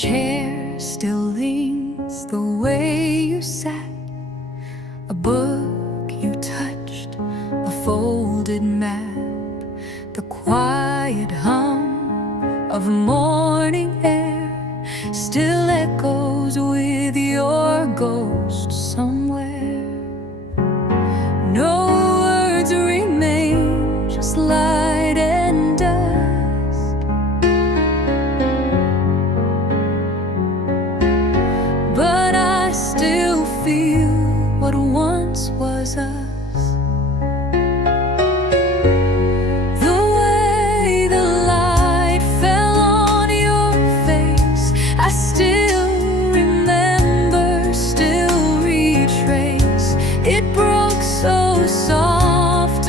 chair still leans the way you sat. A book you touched, a folded map. The quiet hum of morning air still echoes with your ghost somewhere. No words remain, just light and dust. But I still feel what once was us.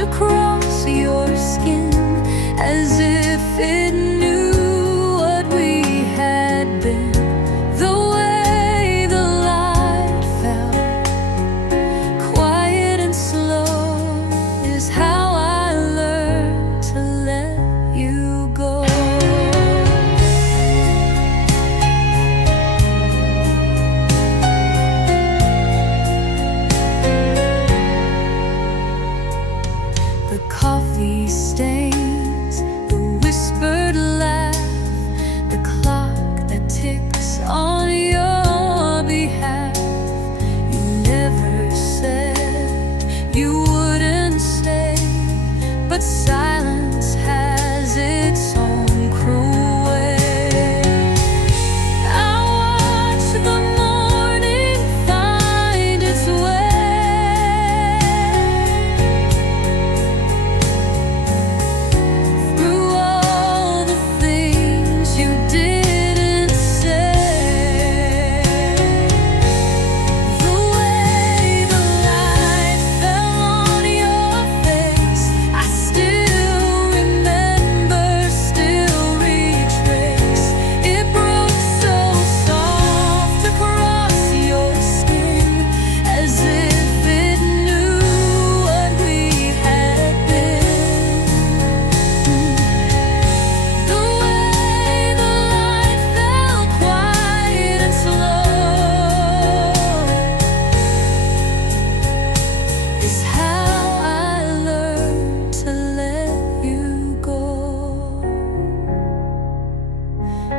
Across your skin, as if it knew what we had been. The way the light fell, quiet and slow, is how I learned to let you go. The coffee stains, the whispered laugh, the clock that ticks on your behalf. You never said you wouldn't stay, but silence has its own cruel way. I watch the morning find its way.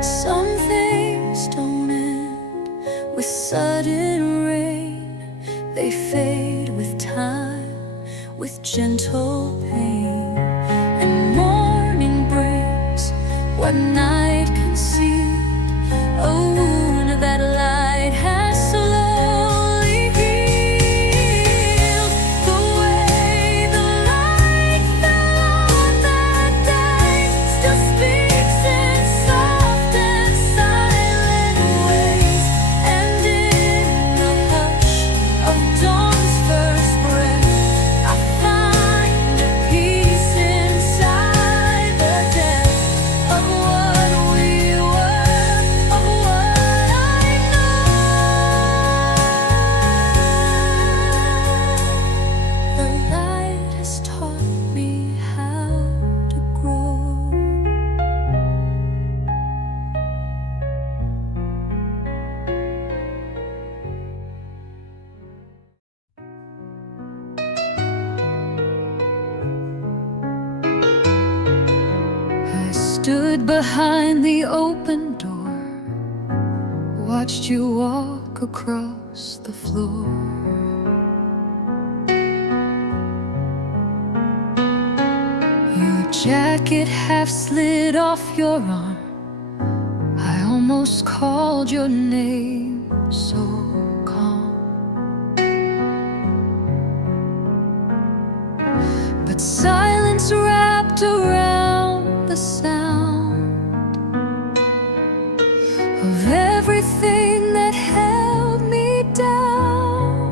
Some things don't end with sudden rain. They fade with time, with gentle pain. And morning brings what night concealed, a wound that light has slowly healed. The way the light fell on that day still speaks in soft and silent ways. And in the hush of dawn's first breath, I find a peace inside the depth of what we were, of what I know. The light has taught me how to grow. I stood behind the open door, watched you walk across the floor. Your jacket half slid off your arm. I almost called your name, so calm. But silence wrapped around the sound of everything that held me down.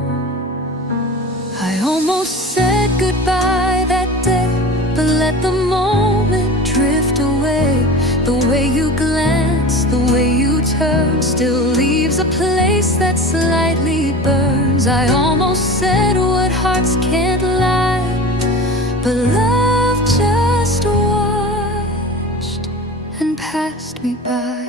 I almost said goodbye that day, but let the moment drift away. The way you glance, the way you turn, still leaves a place that slightly burns. I almost said what hearts can't lie, but love just watched and passed me by.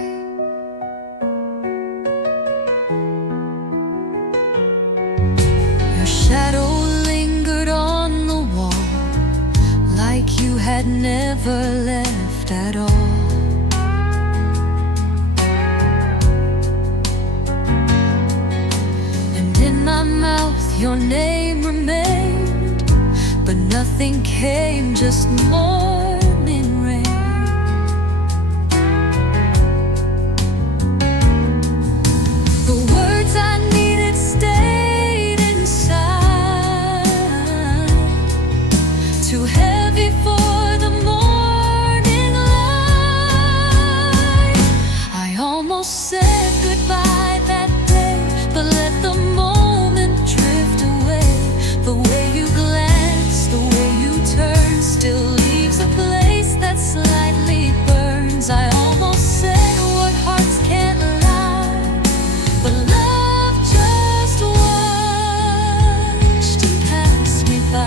never left at all. And in my mouth your name remained, but nothing came, just morning rain. The words I needed stayed inside, too heavy for the morning light. I almost said goodbye that day, but let the moment drift away. The way you glance, the way you turn, still leaves a place that slightly burns. I almost said what hearts can't lie, but love just watched and passed me by.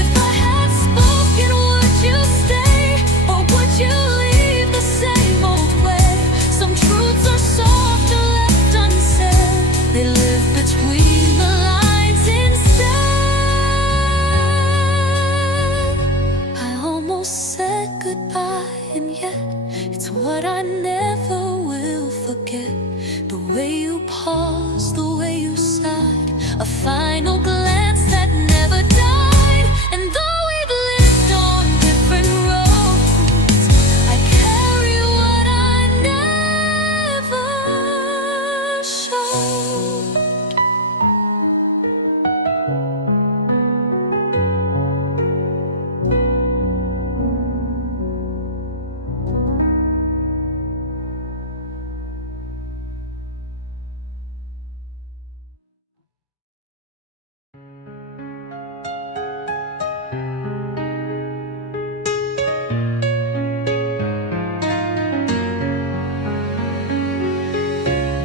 If I had spoken, would you stay, or would you leave the same old way? Some truths are softer left unsaid, they live between the lines instead. I almost said goodbye, and yet it's what I never will forget. The way you paused, the way you sighed, a final glance that never died. And though we've lived on different roads, I carry what I never showed.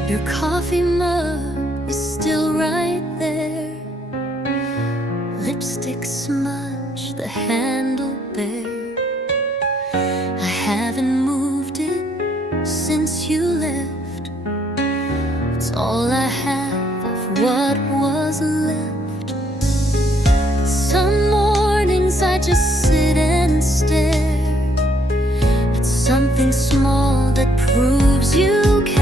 Your coffee mug is still right there, lipstick smudge, the handle bare. I haven't moved it since you left. It's all I have of what was left. Some mornings I just sit and stare at something small that proves you care.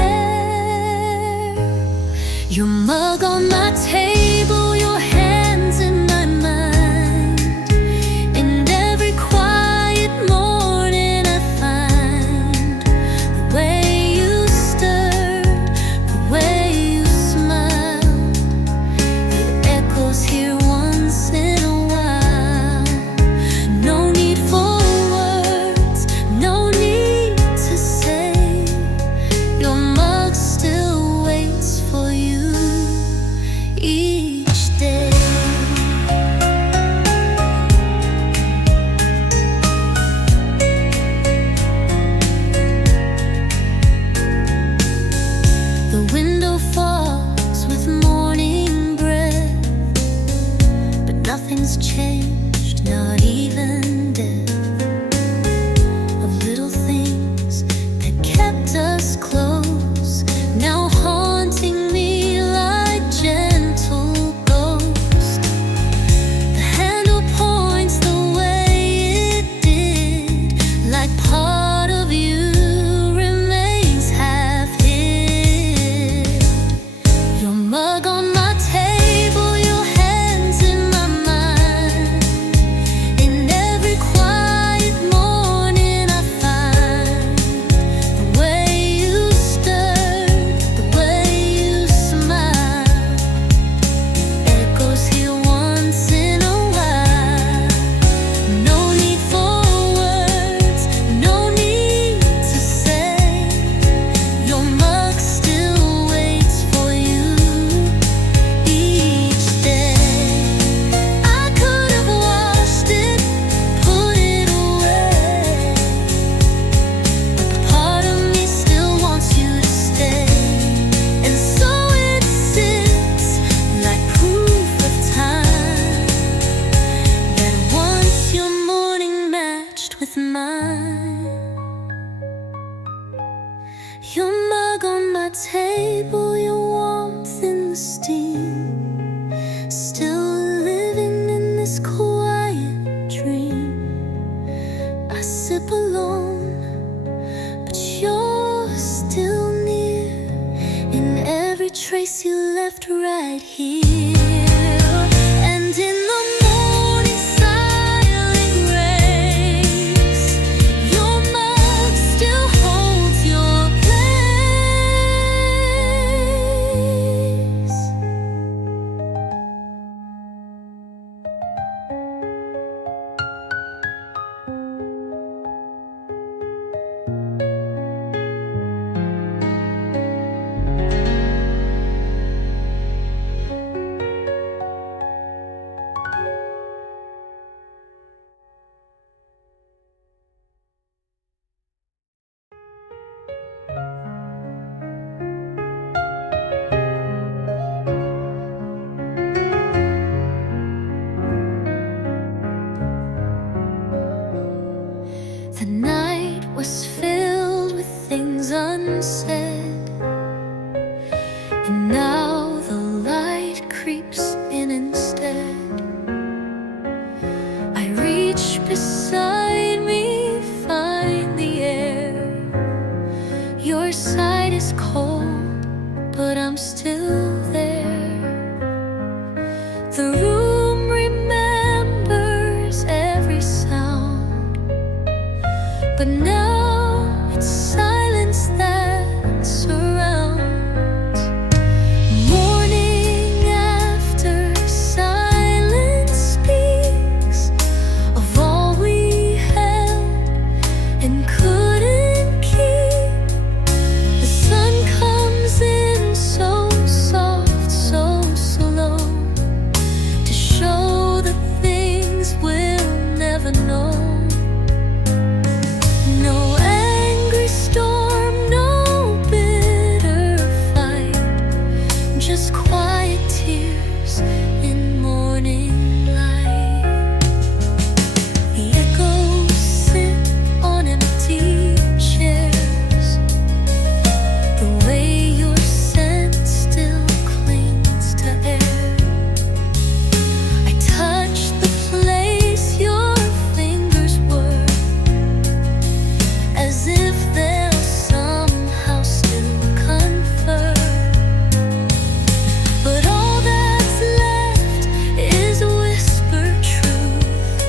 Your mug on my table, your hands in my mind. In every quiet morning I find the way you stir, the way you smile. It echoes here once in a while. No need for words, no need to say. Your mug still waits for you each day. The window falls with morning breath, but nothing's changed, not even death. Of little things that kept us close, now haunting me like gentle ghosts. The handle points the way it did, like part of you remains half hid. Your mug on my table, your hands in my mind. In every quiet morning I find the way you stir, the way you smile. Echoes here once in a while. No need for words, no need to say. Your mug still waits for you each day. I could have washed it, put it away, but part of me still wants you to stay. And so it sits like proof of time that once your morning matched with mine. Your mug on my table, your warmth in the steam, still trace you left right here. And in the morning silent grace, your mug still holds your place. The night was filled with things unsaid, and now the light creeps in instead. I reach beside me, find the air. Your side is cold, but I'm still there. The room remembers every sound, but now it's silence that surrounds. Morning after silence speaks of all we held and couldn't keep. The sun comes in so soft, so slow, to show the things we'll never know. No angry storm, no bitter fight, just quiet tears in morning light. The echoes sit on empty chairs, the way your scent still clings to air. I touch the place your fingers were, as if they'll somehow still confer. But all that's left is a whispered truth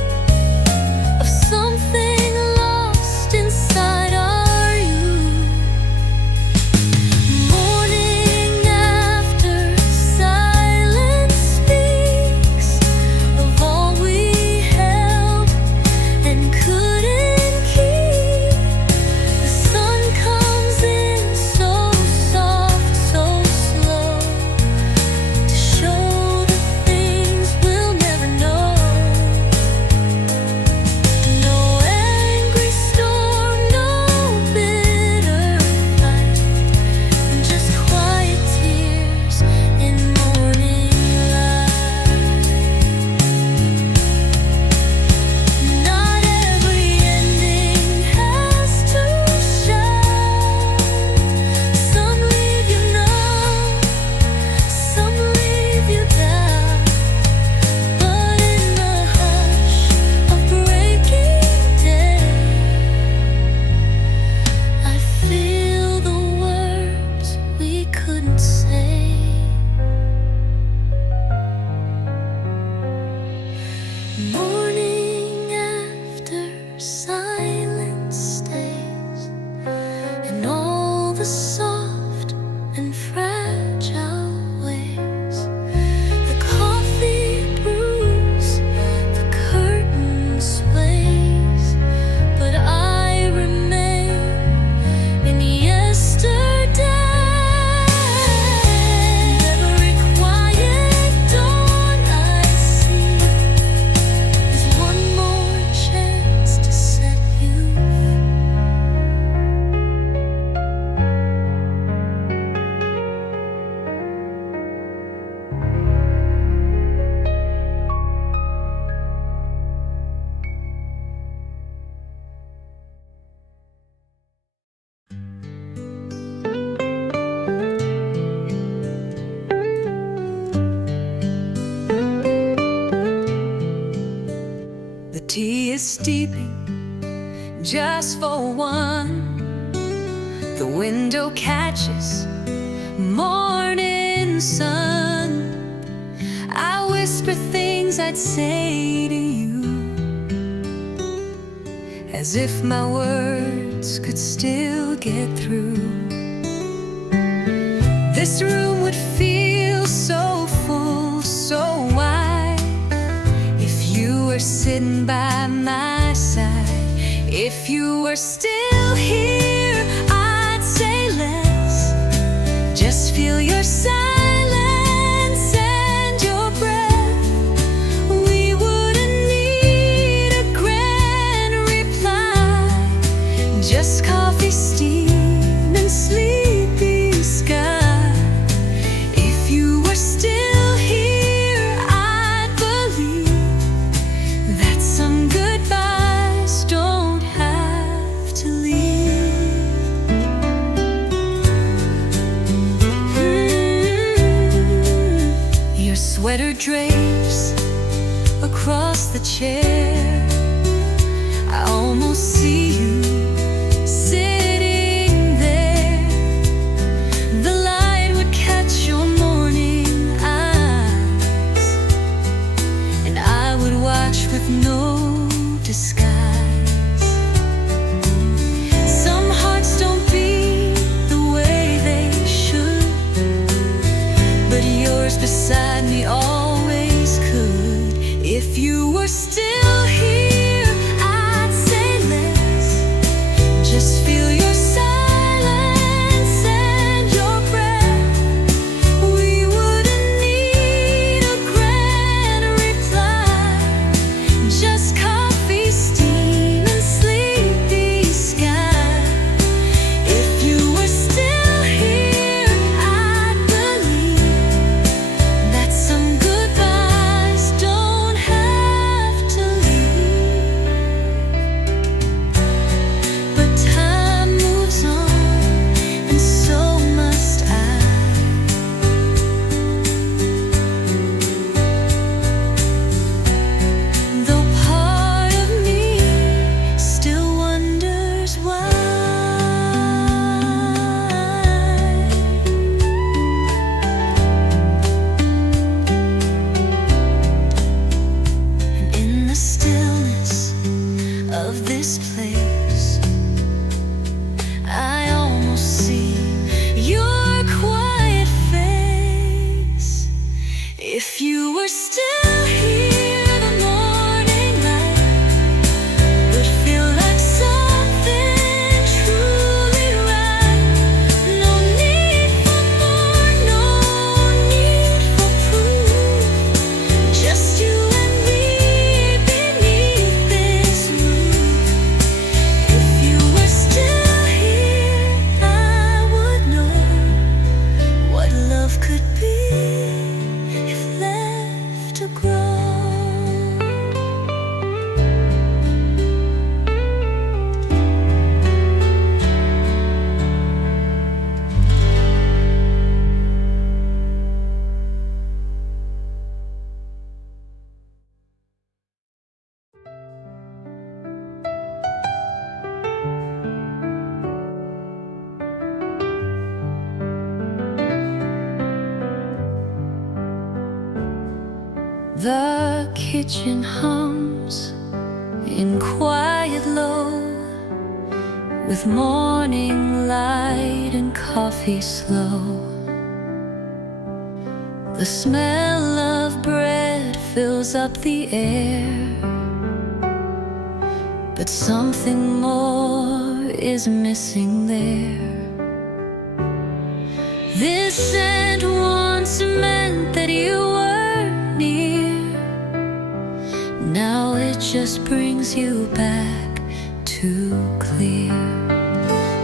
of something lost inside our youth. Morning after silence speaks of all we held and couldn't keep. The sun comes in so soft, so slow, to show the things we'll never know. No angry storm, no bitter fight, just quiet tears in morning light. Not every ending has to shout. Some leave you numb, some leave you down. But in the hush of breaking day, I feel the words we couldn't say. Morning after silence stays, in all the soft and fragile ways. The coffee brews, the curtain sways, but I remain in yesterday. Every quiet dawn I see is one more chance to set you free. The tea is steeping just for one. The window catches morning morning sun. I whisper things I'd say to you, as if my words could still get through. This room would feel so full, so wide, if you were sitting by my side. If you were still here, I'd say less. Just feel your silence and your breath. We wouldn't need a grand reply, just coffee, steam, and sleepy sky. If you were still here, I'd believe that some goodbyes don't have to leave. Your sweater drapes across the chair. I almost see you sitting there. The light would catch your morning eyes, and I would watch with no disguise. Some hearts don't beat the way they should, but yours beside me always could. If you were still here, I'd say less. Just feel your silence and your breath. We wouldn't need a grand reply, just coffee, steam, and sleepy sky. If you were still here, I'd believe that some goodbyes don't have to leave. But time moves on, and so must I. Though part of me still wonders why. And in the stillness of this place, I almost see your quiet face. If you were still here, the morning light would feel like something truly right. No need for more, no need for proof, just you and me beneath this roof. If you were still here, I would know what love could be if left to grow. The kitchen hums in quiet low, with morning light and coffee slow. The smell of bread fills up the air, but something more is missing there. This scent once meant that you were near. Now it just brings you back too clear.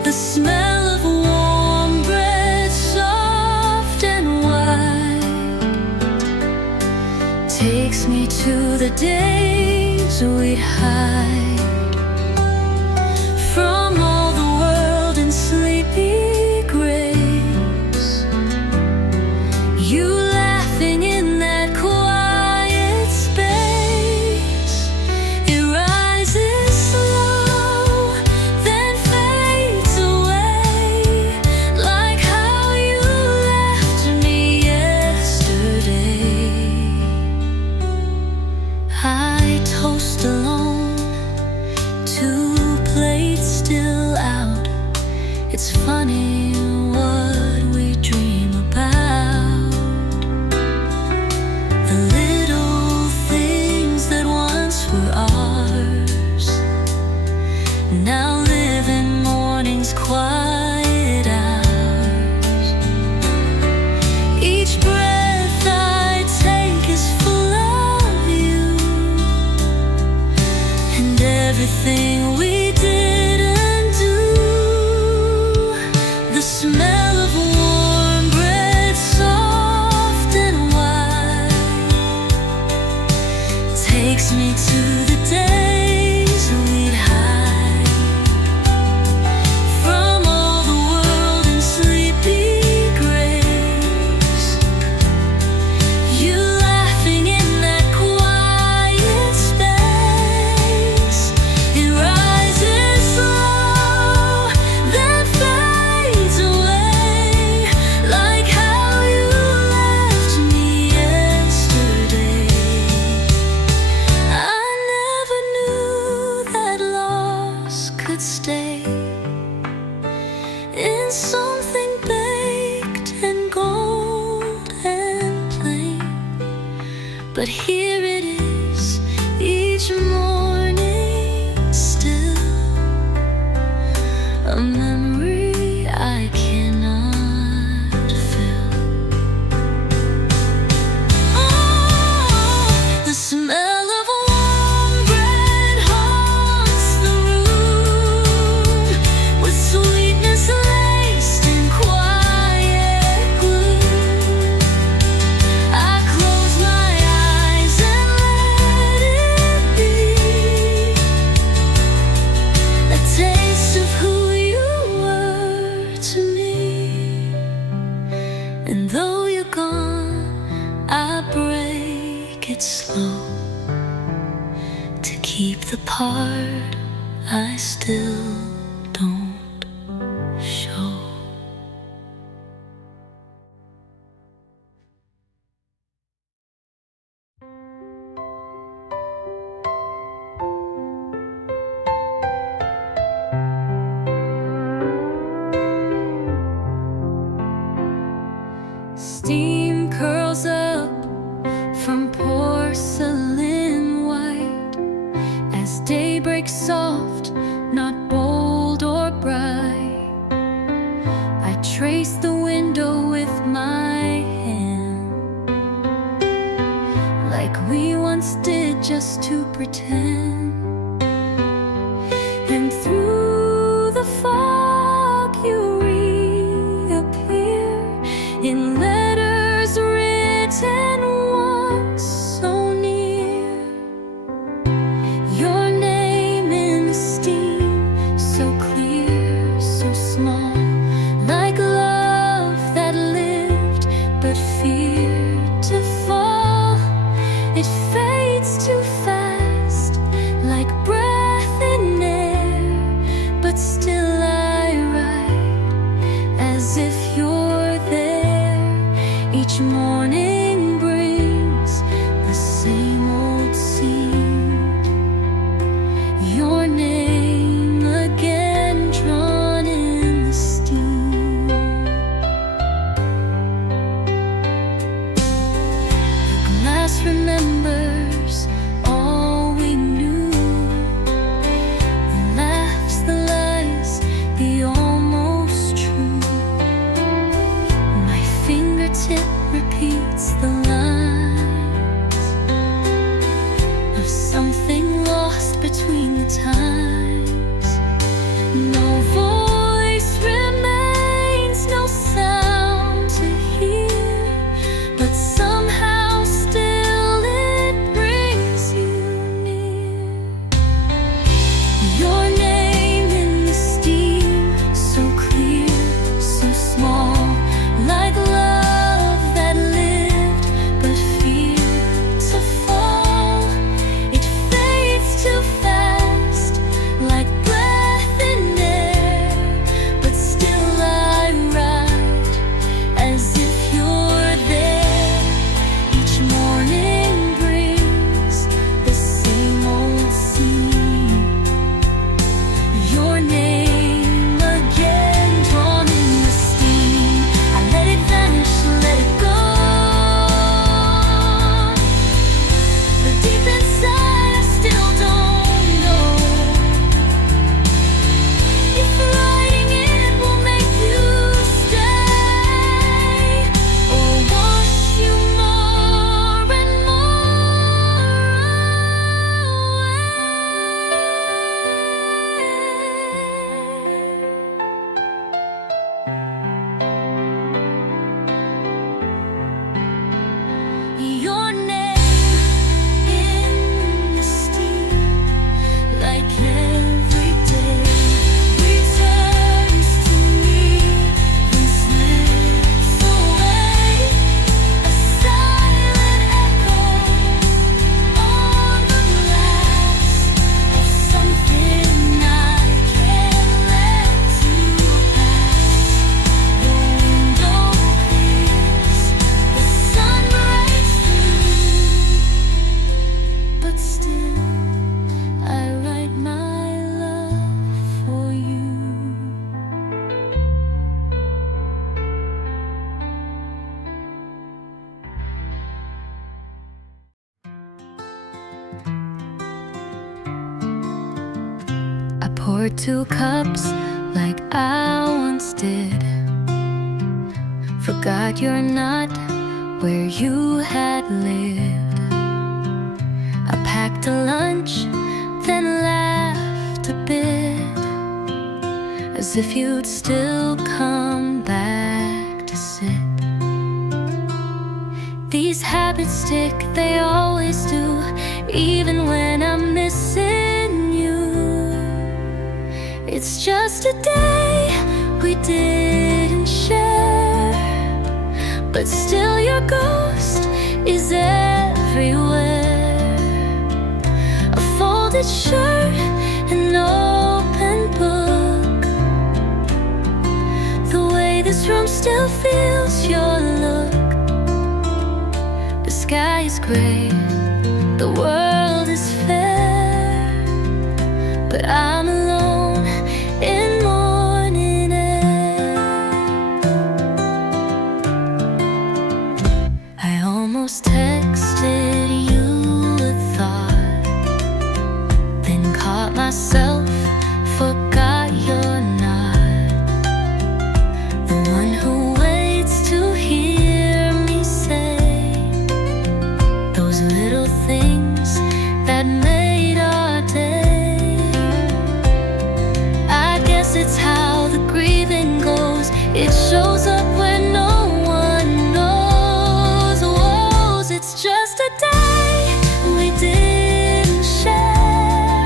The smell of warm bread, soft and white, takes me to the days we'd hide from all the world in sleepy grace. You laughing in that quiet space. It rises slow, then fades away, like how you left me yesterday. but here it is each morning still, a memory I cannot fill. Oh, the smell of warm bread haunts the room, with sweetness laced in quiet gloom. I close my eyes and let it be a taste of who you were to me. And though you're gone, I break it slow to keep the part I still don't show. Steam curls up from porcelain white as day breaks soft, not bold or bright. I trace the window with my hand, like we once did, just to pretend. And through the fog you reappear in letters written once so near. Your name in the steam, so clear, so small, like love that lived but feared to fall. It fades too fast, like breath in air, but still I write as if you're there. Each morning brings the same old scene, your name again drawn in the steam. The glass remembers all we knew, the laughs, the lies, the almost true. My fingertip repeats the lines of something lost between the times. No voice remains, no sound to hear, but somehow still it brings you near. Your name in the steam, so clear, so small, like love that lived but feared to fall. It fades too fast, pour 2 cups like I once did. Forgot you're not where you had lived. I packed a lunch, then laughed a bit, as if you'd still come back to sit. These habits stick, they always do, even when I'm missing you. It's just a day we didn't share, but still your ghost is everywhere. A folded shirt, an open book, the way this room still feels your look. The sky is gray, the world is fair, but I'm alone in morning air. I almost texted you a thought, then caught myself, forgot you're not the one who waits to hear me say those little things that made our day. I guess it's how the grieving goes, it shows up when no one knows. Woes, it's just a day we didn't share,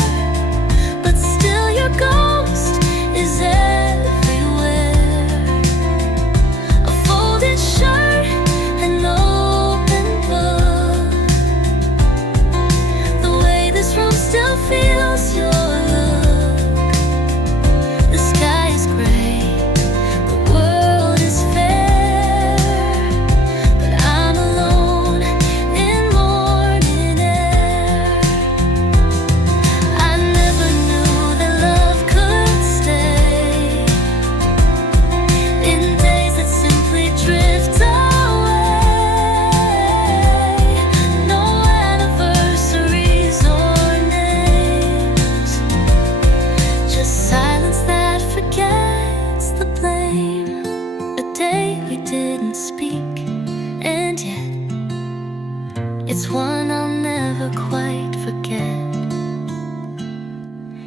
but still your ghost is everywhere. A folded shirt, an open book, the way this room still feels your look. The sky is gray, the world is fair, but I'm alone in morning air. I never knew that love could stay in days that simply drift away. No anniversaries or names, just silence that forgets the blame. A day we didn't speak, and yet it's one I'll never quite forget.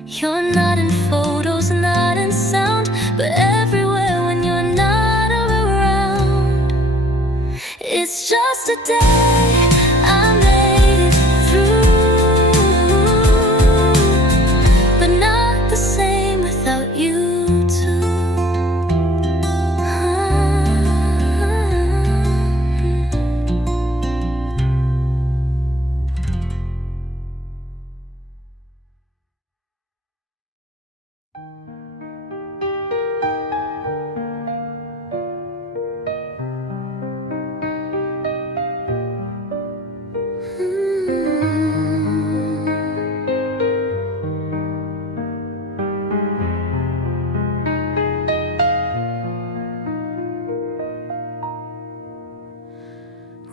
You're not in photos, not in sound, but everywhere when you're not around. It's just a day I made it through, but not the same without you too.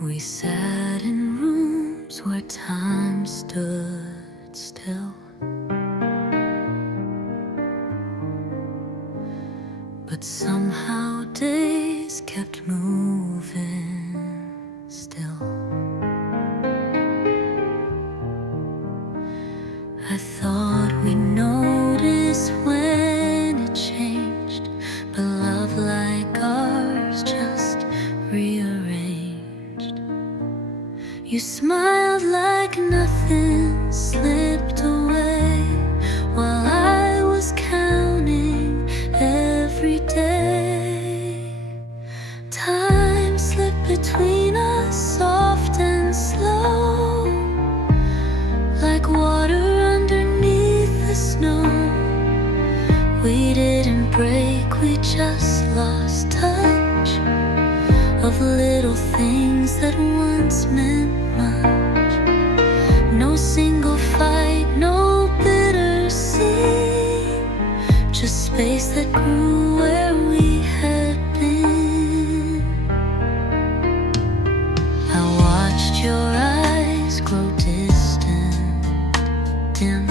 We sat in rooms where time stood still, but somehow days kept moving still. I thought we'd notice when it changed, but love like ours just rearranged. You smiled like nothing slipped away, while I was counting every day. Time slipped between us, soft and slow, like water underneath the snow. We didn't break, we just lost touch of little things that once meant much. No single fight, no bitter scene, just space that grew where we had been. I watched your eyes grow distant, dim,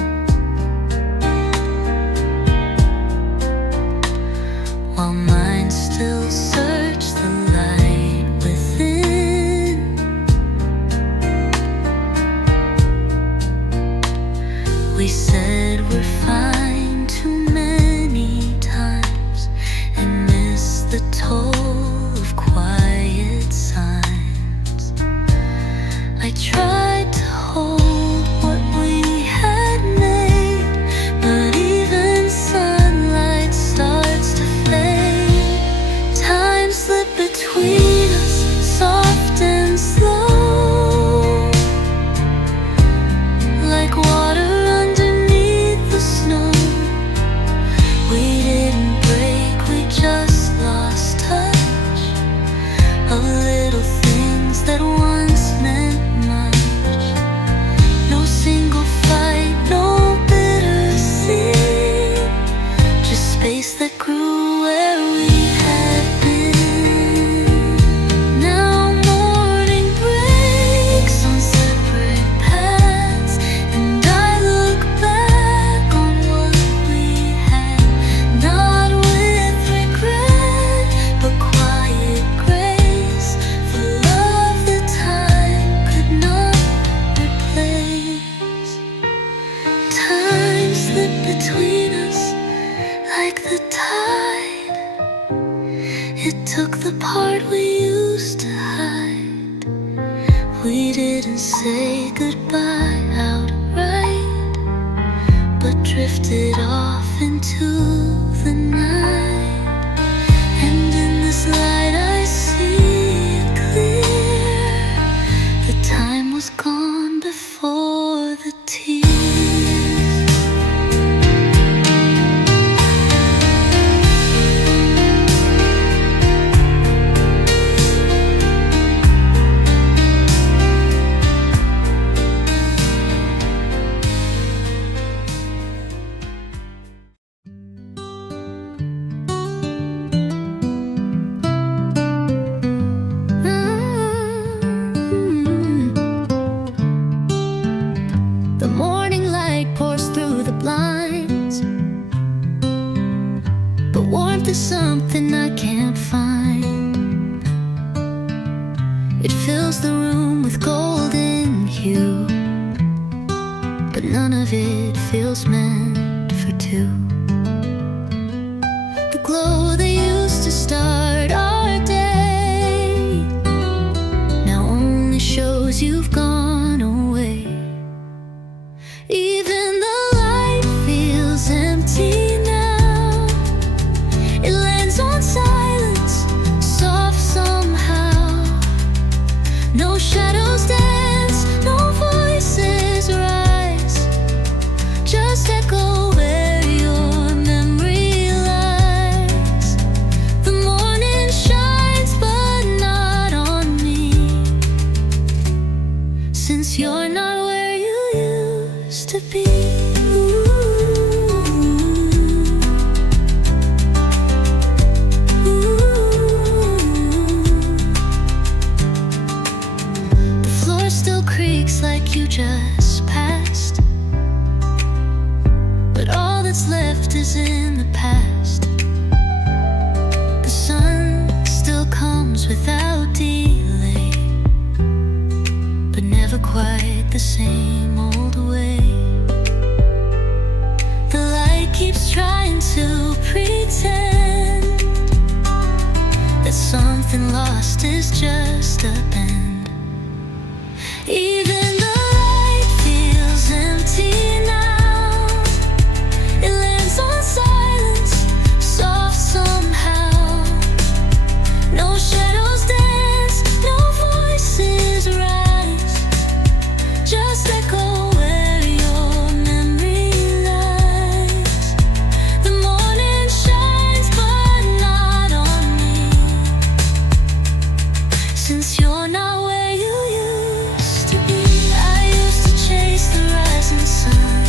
between us, soft and slow, like water underneath the snow. We didn't break, we just lost touch of little things that once meant much. No single fight, no bitter scene, just space that grew where we had been. Now morning breaks on separate paths, and I look back on what we had, not with regret, but quiet grace, for love that time could not replace. Time slipped between us like the tide. It took the part we used to hide. We didn't say goodbye outright, but drifted off into the night. And in this light I see it clear. The time was gone before the tears. The morning light pours through the blinds, but warmth is something I can't find. It fills the room with golden hue, but none of it feels meant for two. The glow that used to start our day now only shows you've gone away. Even the light feels empty now. It lands on silence, soft somehow. No shadows dance, no voices rise, just echo where your memory lies. The morning shines, but not on me, since you're not where you used to be. The floor still creaks like you just passed, but all that's left is in the past. The sun still comes without delay, but never quite the same old way. The light keeps trying to pretend that something lost is just a bend. Even the light feels empty now. It lands on silence, soft somehow. No shadows dance, no voices rise, just echo where your memory lies. The morning shines, but not on me, since you're not where you used to be. I used to chase the rising sun,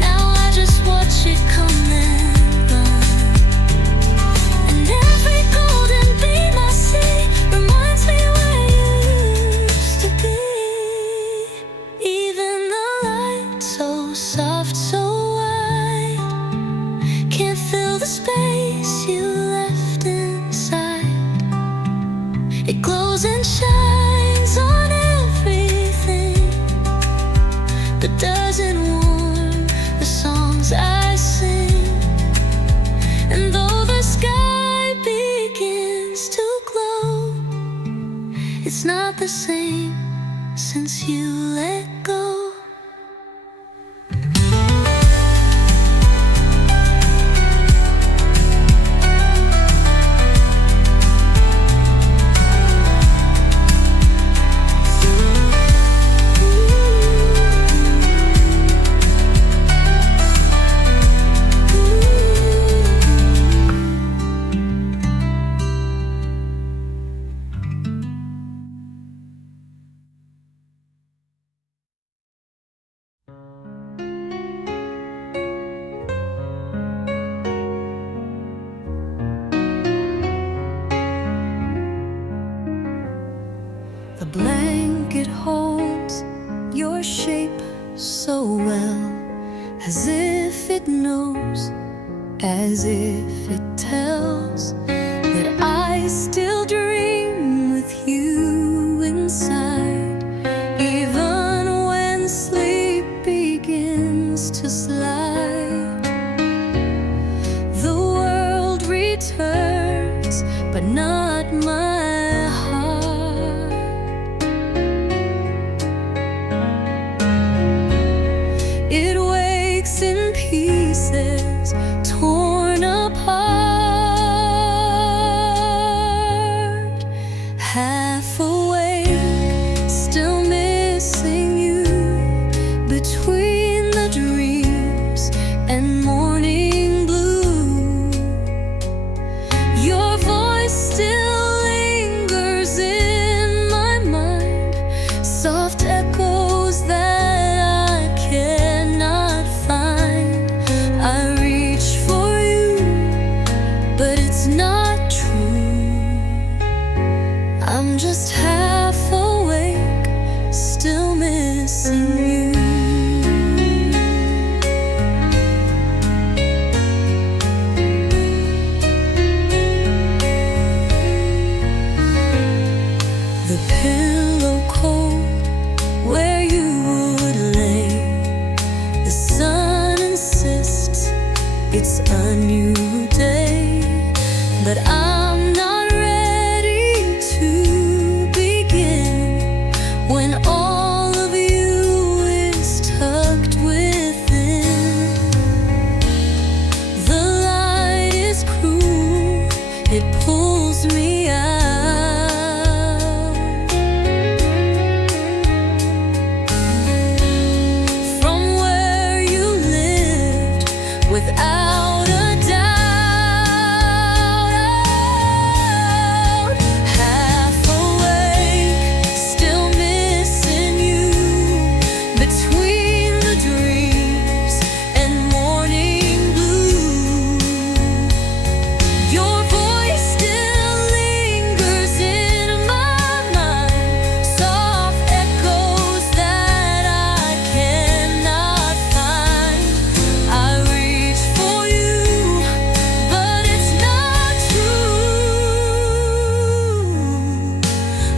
now I just watch it come and run. And every golden beam I see reminds me where you used to be. Even the light, so soft, so wide, can't fill the space you left inside. It glows and shines on everything, but doesn't warm the songs I sing. And though the sky begins to glow, it's not the same since you let go. blanket holds your shape so well, as if it knows, as if it tells that I still dream with you inside, even when sleep begins to slide. The world returns, but not my heart. It wakes in pieces, torn apart. Half awake, still missing you between the dreams and morning blue. Your voice still lingers in my mind, soft echoes that I cannot find. I reach for you, but it's not true. I'm just half awake, still missing you. The pillow cold where you would lay. The sun insists it's a new day, but I'm not ready to begin when all of you is tucked within. The light is cruel, it pulls me out. From where you lived without a doubt. Half awake, still missing you between the dreams and morning blue. Your voice still lingers in my mind, soft echoes that I cannot find. I reach for you, but it's not true.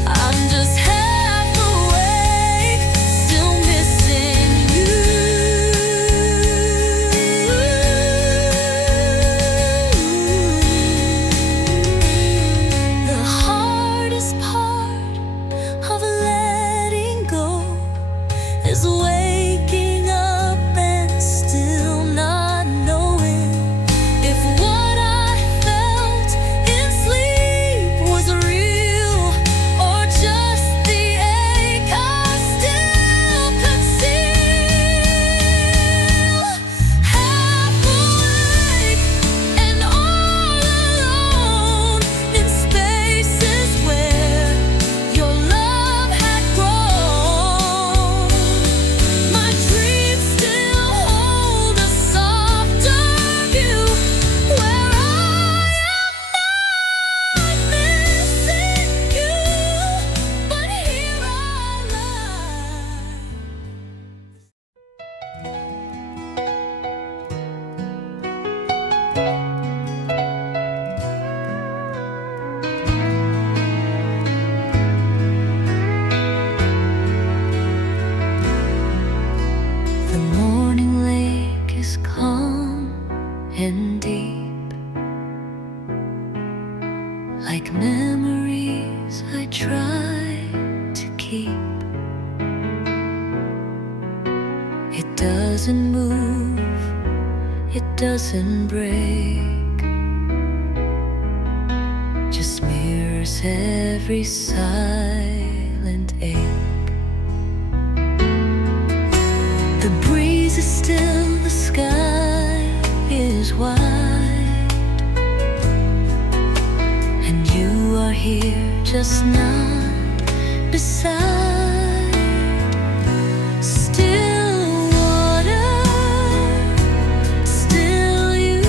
I'm just half awake, still missing you. The hardest part of letting go is waking up and still not knowing if what I felt in sleep was real or just the ache I still conceal. Half awake and all alone in spaces where your love had grown. My dreams still hold a softer view where I am not missing you, but here I lie. The morning lake is calm and deep, like memories I try to keep. It doesn't move, it doesn't break, just mirrors every silent ache. The breeze is still, the sky is wide, and you are here just not beside. Still water, still you,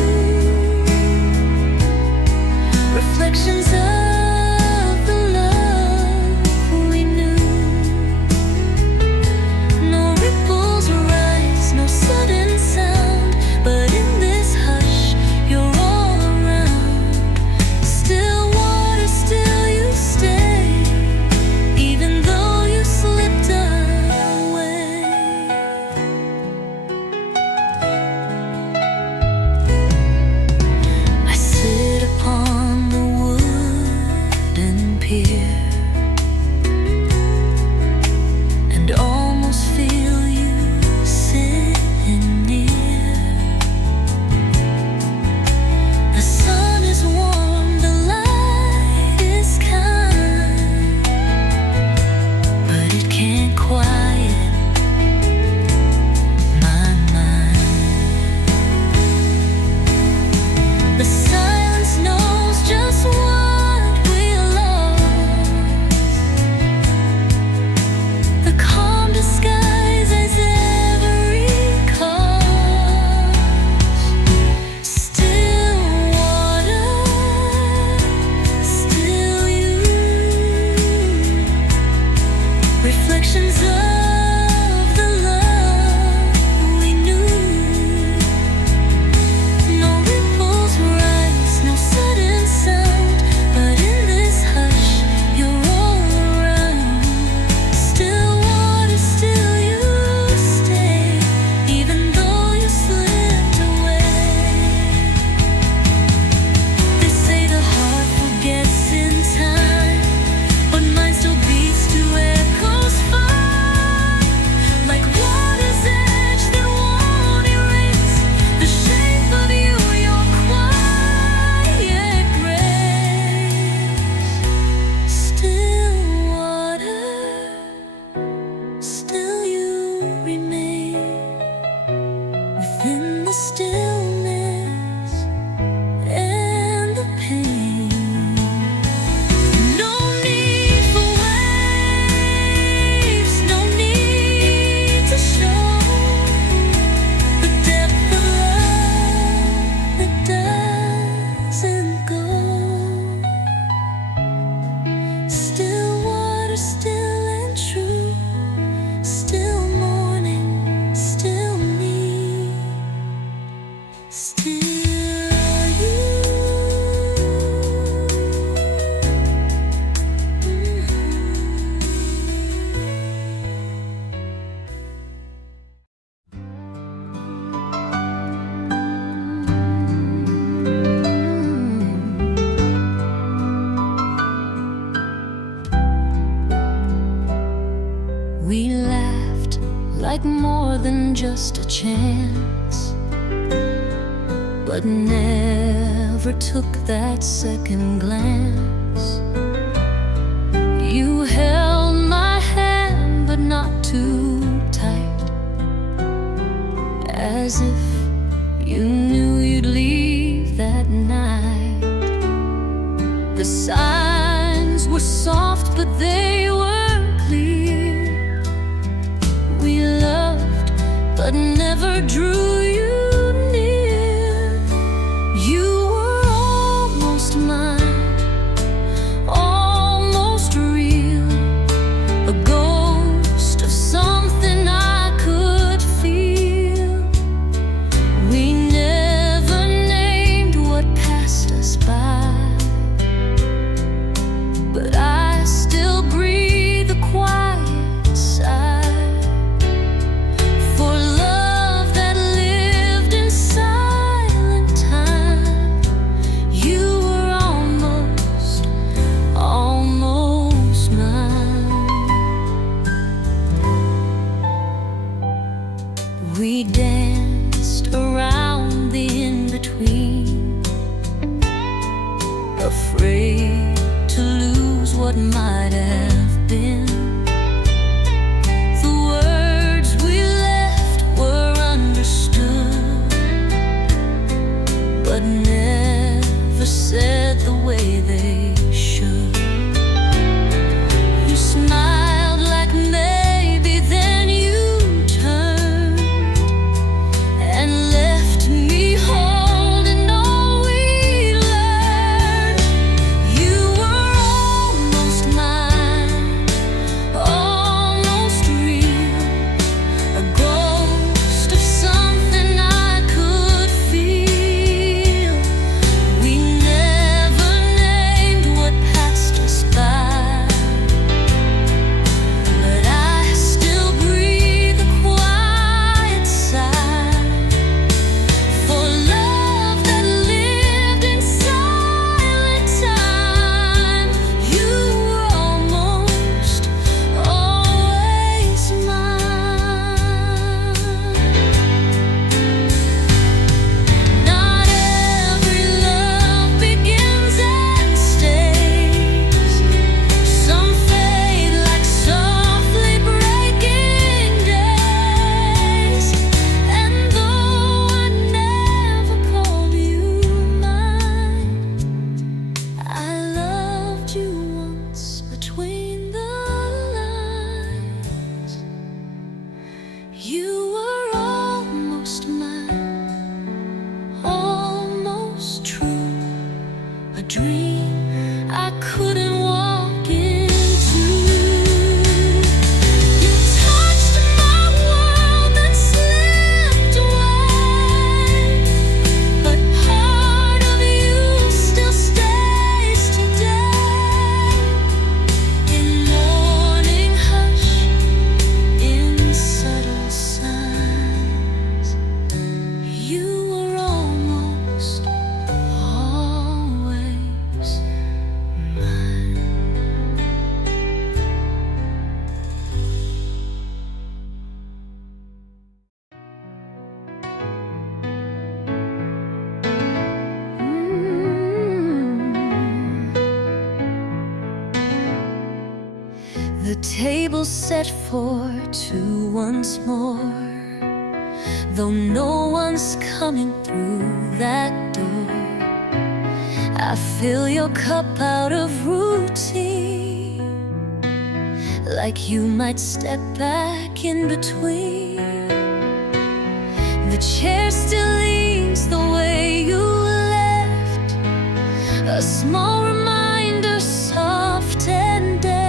reflections of the love we knew. like more than just a chance, but never took that second glance. You held my hand, but not too tight, as if you knew you'd leave that night. The signs were soft, but they were clear. We loved, but never drew you near. You were almost mine, almost real, a ghost of something I could feel. We never named what passed us by, but I still breathe a quiet sigh for love that lived in silent time. You were almost, almost mine. We danced around the in-between, afraid to lose what might have been. The words we left were understood, but never said the way they should. You smiled like maybe, then you turned and left me holding all we learned. You were almost mine, almost real, a ghost of something I could feel. We never named what passed us by, but I still breathe a quiet sigh for love that lived in silent time. You were almost always mine. Not every love begins and stays. Some fade like softly breaking days. And though I never called you mine, I loved you once between the lines. You were almost mine, almost true, a dream I couldn't walk into. You touched my world and slipped away, but part of you still stays today. In morning hush, in subtle signs, you were almost always mine. The table set for two once more, though no one's coming through that door. I fill your cup out of routine, like you might step back in between. The chair still leans the way you left, a small reminder, soft and deft.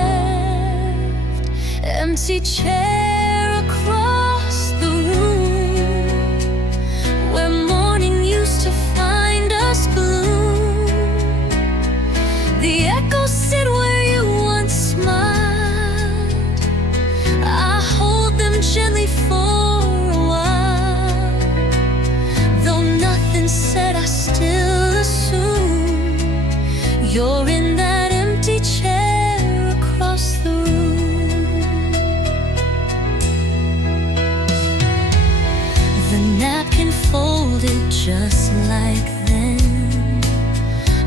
Empty chair across the room, where morning used to find us gloom. The echoes sit where you once smiled. I hold them gently for a while. Though nothing said, I still assume you're in that empty chair across the room. just like then,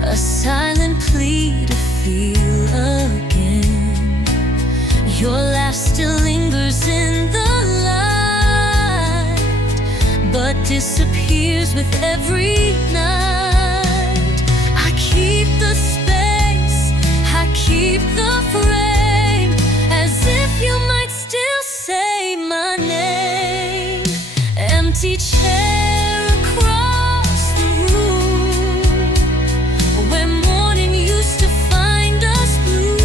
a silent plea to feel again. Your laugh still lingers in the light, but disappears with every night. I keep the space, I keep the frame, as if you might still say my name. Empty chair across the room, where morning used to find us blue.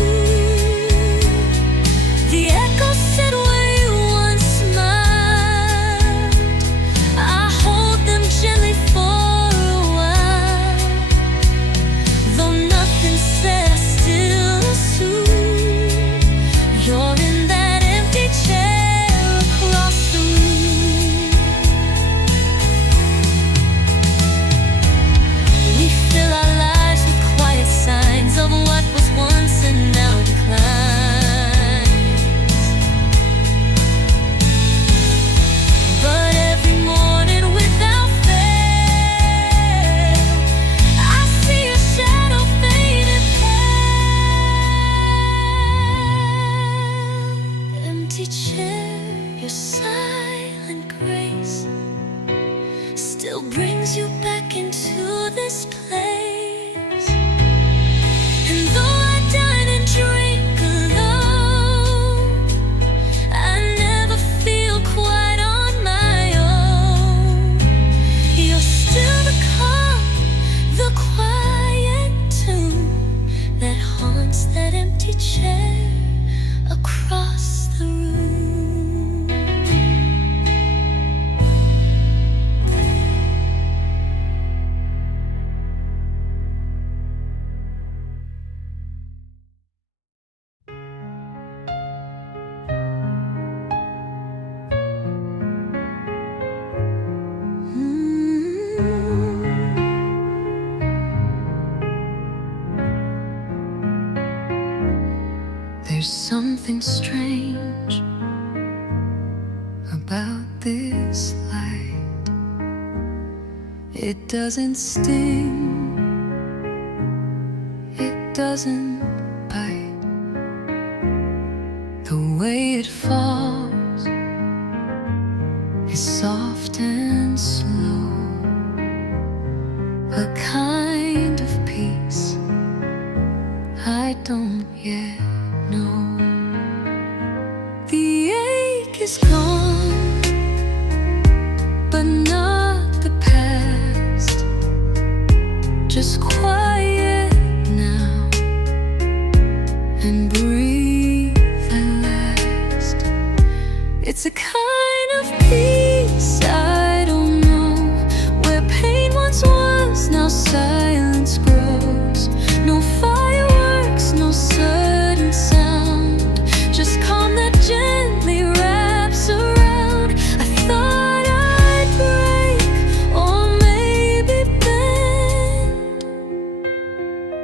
The echo said where you once smiled. I hold them gently for a while. Though nothing said, I still assume you're in that empty chair across the room. We fill our lives with quiet signs of what was once and now declines. But every morning without fail, I see your shadow fade and pale. Empty chair, your silent grace still brings you back into this place. And though I dine and drink alone, I never feel quite on my own. You're still the calm, the quiet tune that haunts that empty chair across the room. There's something strange about this light. It doesn't sting, it doesn't bite. The way it falls is soft and slow, a kind of peace I don't yet know. The ache is gone, but not the past. Just quiet now and breathe at last. It's a kind of peace I don't know, where pain once was, now silence grows. No fireworks, no sudden sound, just calm that gently wraps around. I thought I'd break or maybe bend,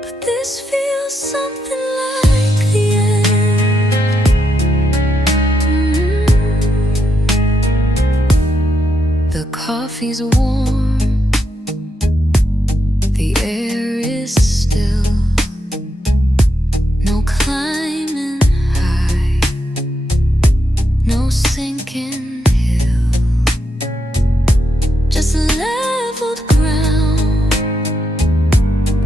but this feels something like the end. The coffee's warm, the air is still. No climbing high, no sinking hill, just leveled ground.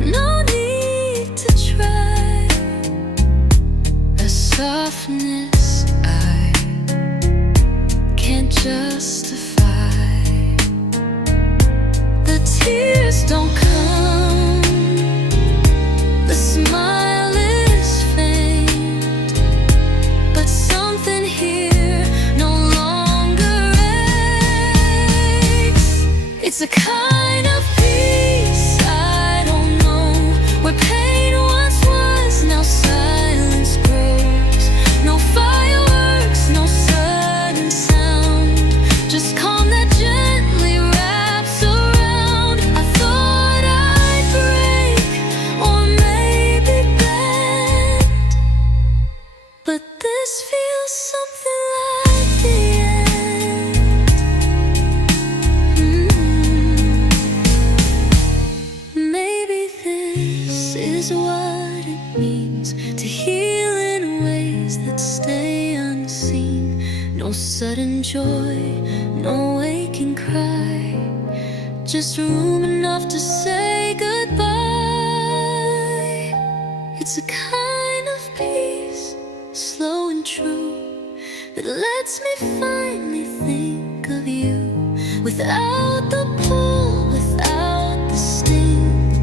No need to try, a softness I can't justify. No sudden joy, no aching cry, just room enough to say goodbye. It's a kind of peace, slow and true, that lets me finally think of you. Without the pull, without the sting,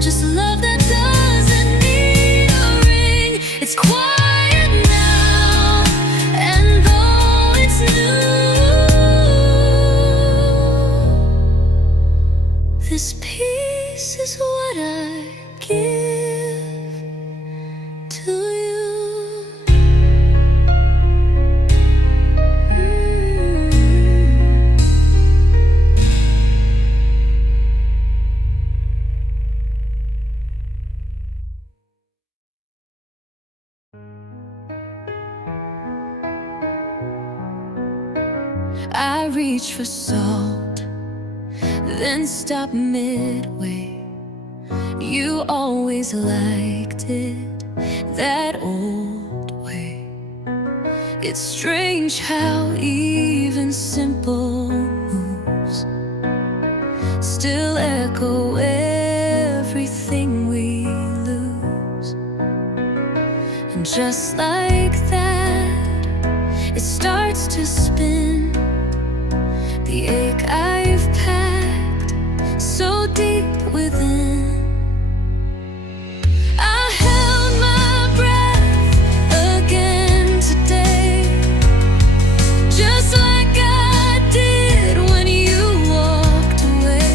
just love that doesn't need a ring. It's quiet now, and though it's new, this peace is what I give to you. I reach for salt, then stop midway. You always liked it that old way. It's strange how even simple moves still echo everything we lose. And just like that, it starts to spin. The ache I've packed so deep within. I held my breath again today, just like I did when you walked away.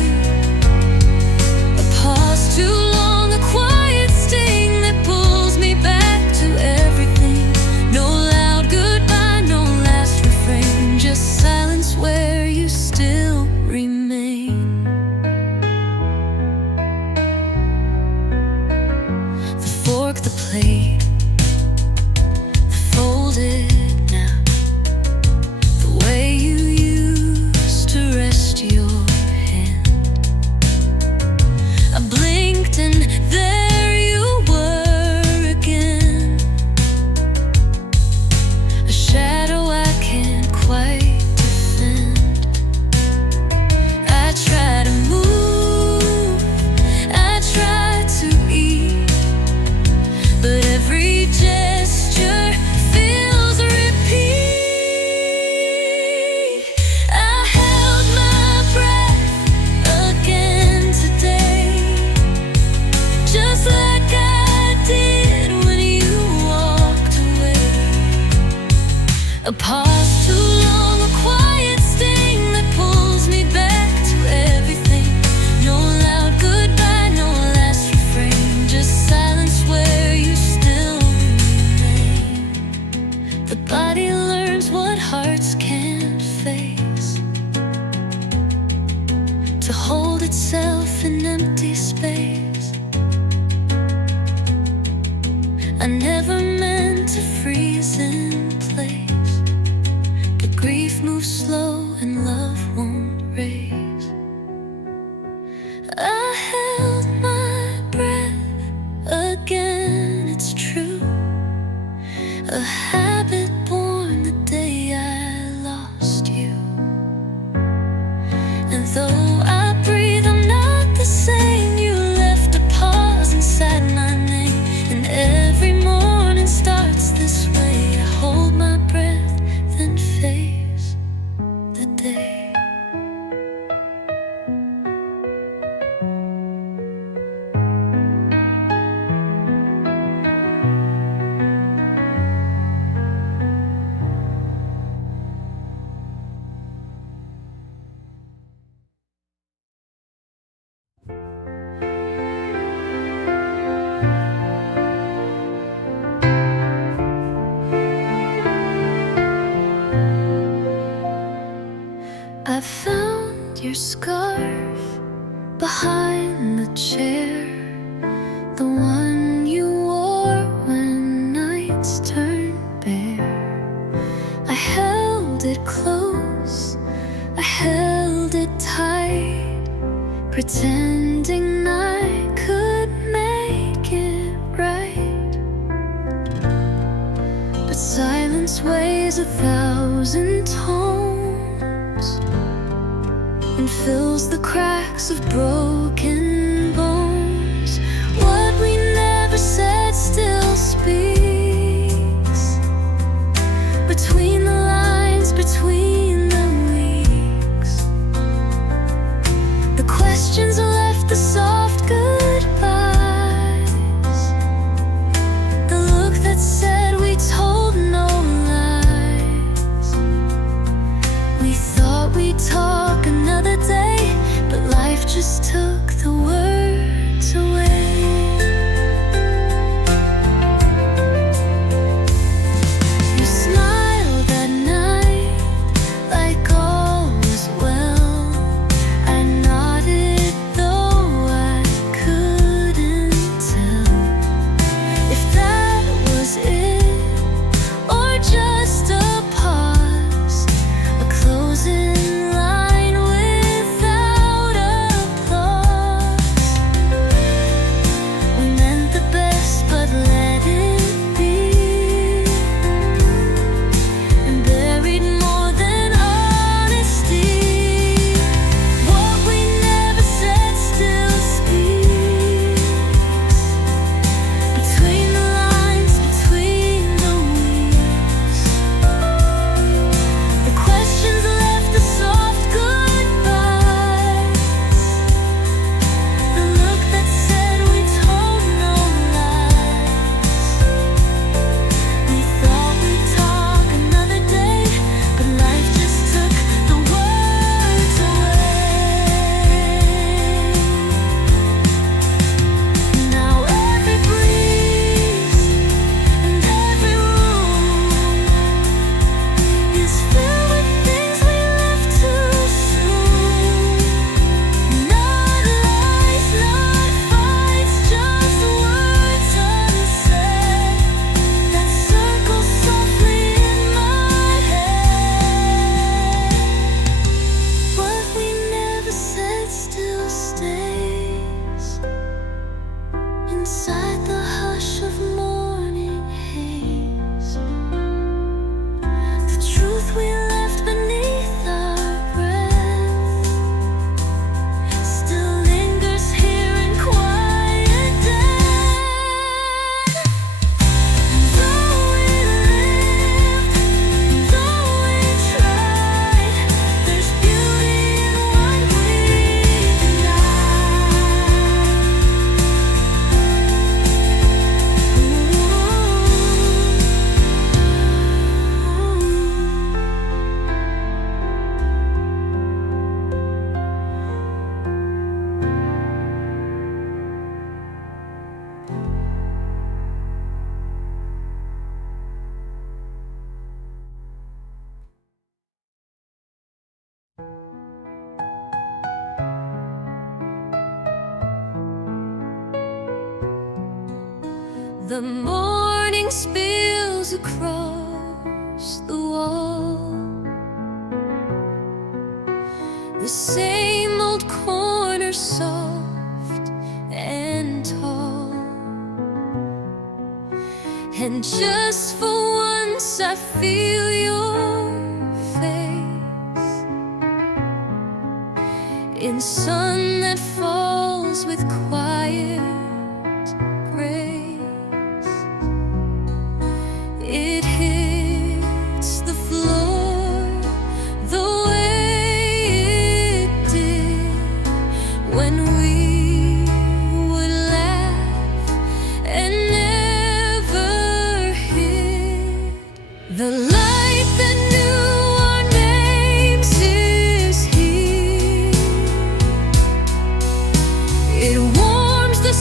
A pause too long, a quiet sting that pulls me back to everything. No loud goodbye, no last refrain, just silence where you still remain. The fork, the plate, the folded now, the way you used to rest your hand. I blinked and there you were again, a shadow I can't quite defend. I try to move, I try to eat, but every gesture feels a repeat. I held my breath again today, just like I did when you walked away. A pause too long, a quiet sting that pulls me back to everything. No loud goodbye, no last refrain, just silence where you still remain. The body learns what hearts can't face, to hold itself in empty space. I never meant to freeze in place, but grief moves slow and love won't raise. I held my breath again, it's true, a habit born the day I lost you. And though I breathe, I'm not the same. You left a pause inside my name, and every morning starts this way. I hold my breath, then face the day. I found your scarf behind the chair, the one you wore when nights turned bare. I held it close, I held it tight, pretending I could make it right. But silence weighs 1,000 tons and fills the cracks of broken bones. What we never said still speaks between the lines, between the weeks. The questions left, the soft goodbyes, the look that said we told no lies. We thought we'd talk another day, but life just took the words away. You smiled that night like all was well. I nodded though I couldn't tell if that was it or just a pause, a closing line without applause. We meant the best but let it be, and buried more than honesty. What we never said still speaks between the lines, between the weeks. The questions left, the soft goodbyes, the look that said we told no lies. We thought we'd talk another day, but life just took the words away. Now every breeze and every room is filled with things we left too soon. Not lies, not fights, just words unsaid that circle softly in my head. What we never said still stays inside the hush of morning haze. The truth we left beneath our breath still lingers here in quiet death. Though we lived, though we tried, there's beauty in what we The morning spills across the wall, the same old corner, soft and tall. And just for once I feel your face in sun that falls with quiet grace. It hits the floor the way it did when we would laugh and never hid. The light that knew our names is here. It warms the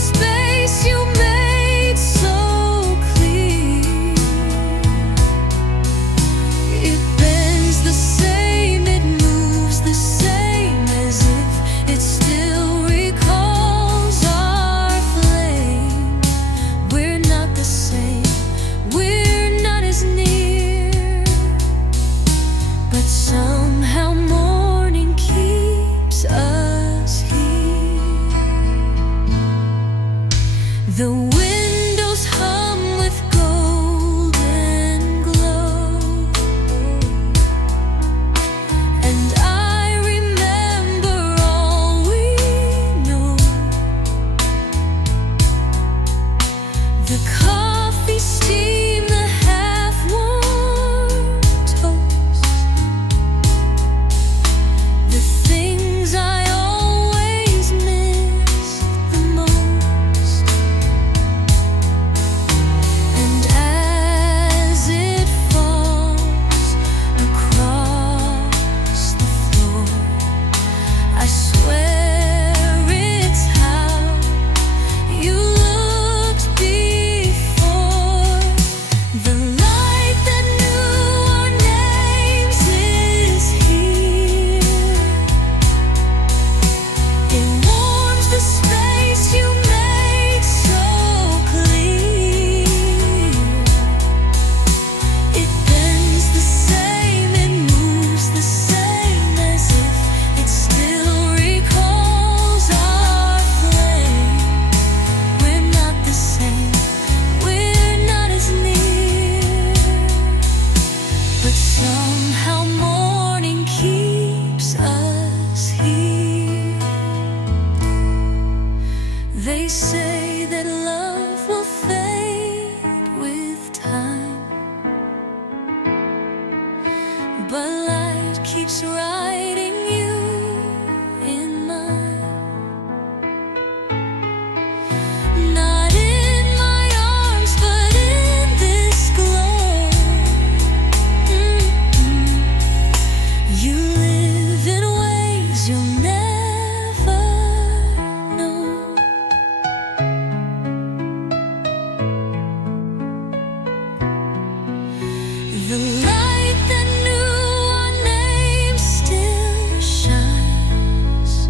The light that knew our name still shines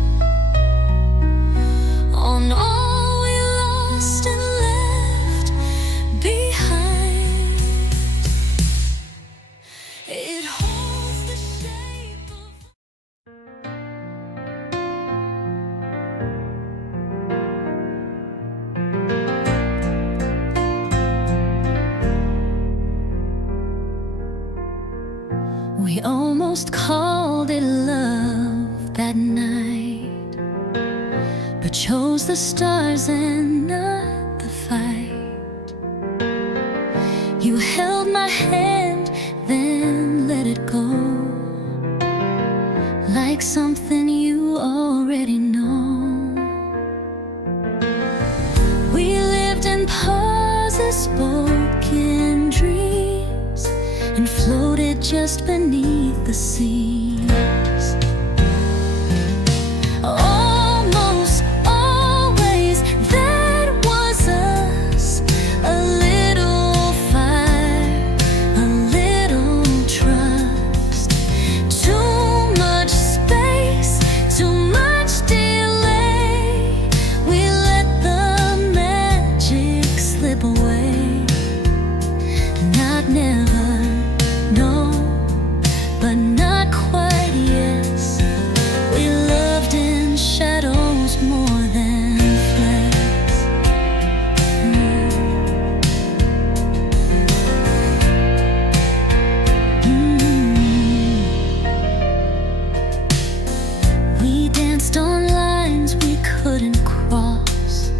on all we lost and left behind. It holds the shape of We almost called it love that night, but chose the stars and not the fight. You held my hand, then let it go, like something you already know. We lived in pauses, spoken dreams, and floated just beneath the seas. Almost always that was us. A little fire, a little trust. Too much space, too much delay. We let the magic slip away. Not never, no, but not quite, yes. We loved in shadows more than flesh. We danced on lines we couldn't cross,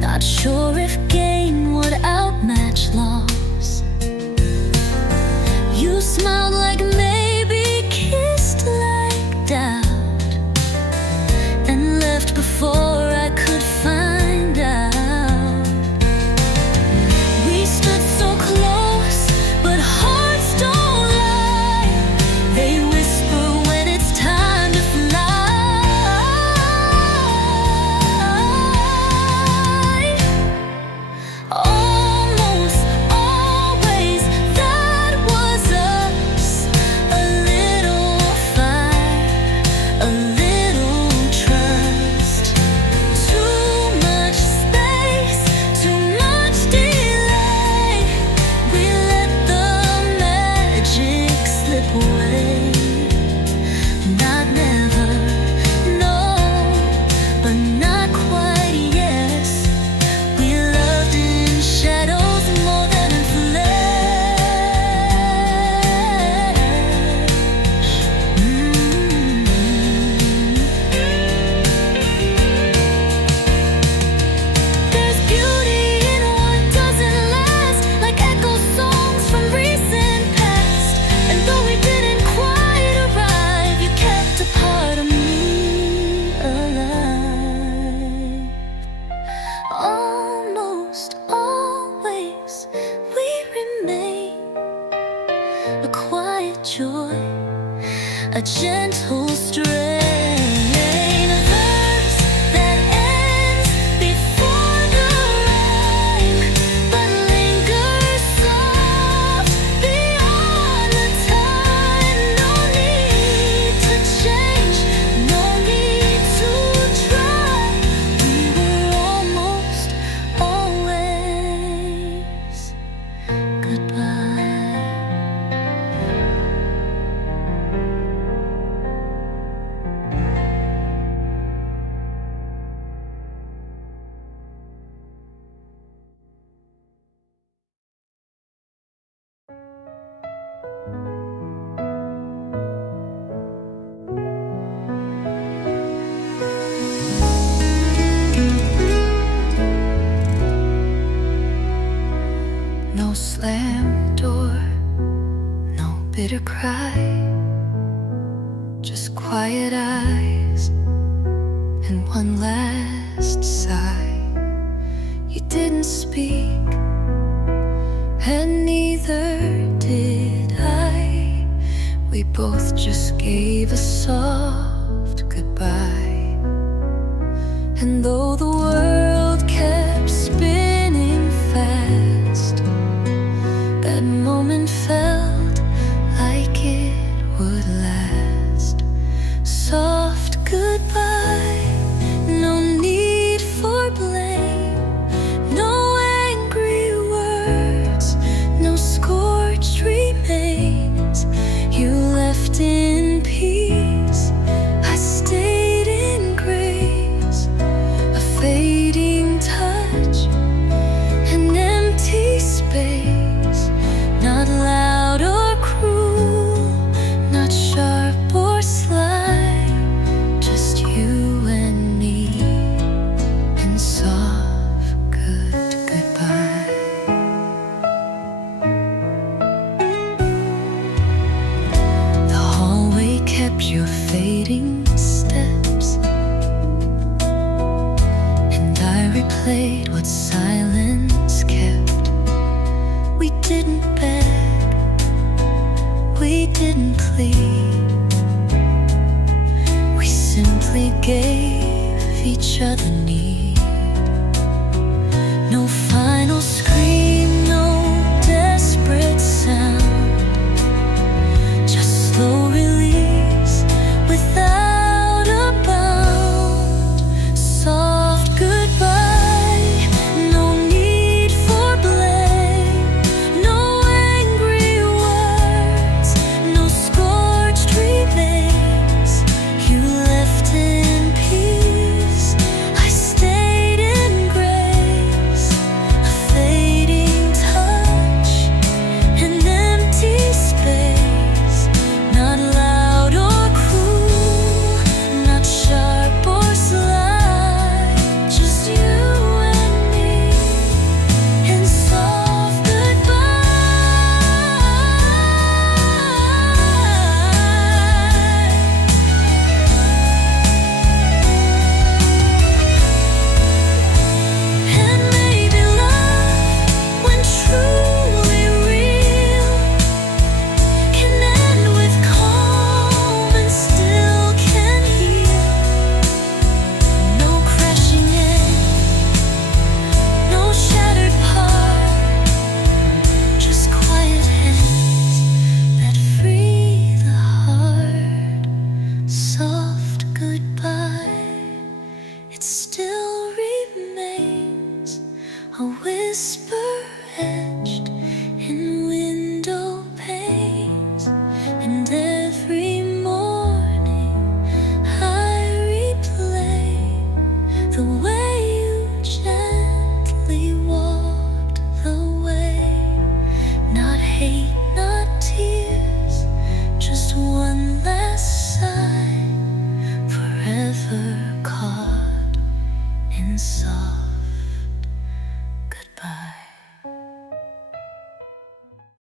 not sure if gain would outmatch loss. You smiled like maybe, kissed like doubt, and left before I could find out. We stood so close, but hearts don't lie. They whisper when it's time to fly. Almost always that was us. A little fire, a little trust. Too much space, too much delay. We let the magic slip away. Not never, no, but not quite, yes. We loved in shadows more than in flesh. There's beauty in what doesn't last, like echo songs from recent past. And though we didn't quite arrive, you kept a part of me alive. Almost always we remain, a quiet joy, a gentle strain. A verse that ends before the rhyme, but lingers soft beyond the time. No need to change, no need to try. We were almost always goodbye. No slam door, no bitter cry, just quiet eyes and one last sigh. You didn't speak, and neither did I. We both just gave a soft goodbye. And though the world kept spinning fast, that each other near. No final scream, no desperate sound, just slow release without a bound. Soft goodbye, no need for blame, no angry words, no scorched remains. You left in peace, I stayed in grace. A fading touch, an empty space, not loud or cruel, not sharp or sly, just you and me in soft goodbye. And maybe love, when truly real, can end with calm and still can heal. No crashing end, no shattered part, just quiet hands that free the heart. Soft goodbye, it still remains a whisper etched in window panes. And every morning I replay the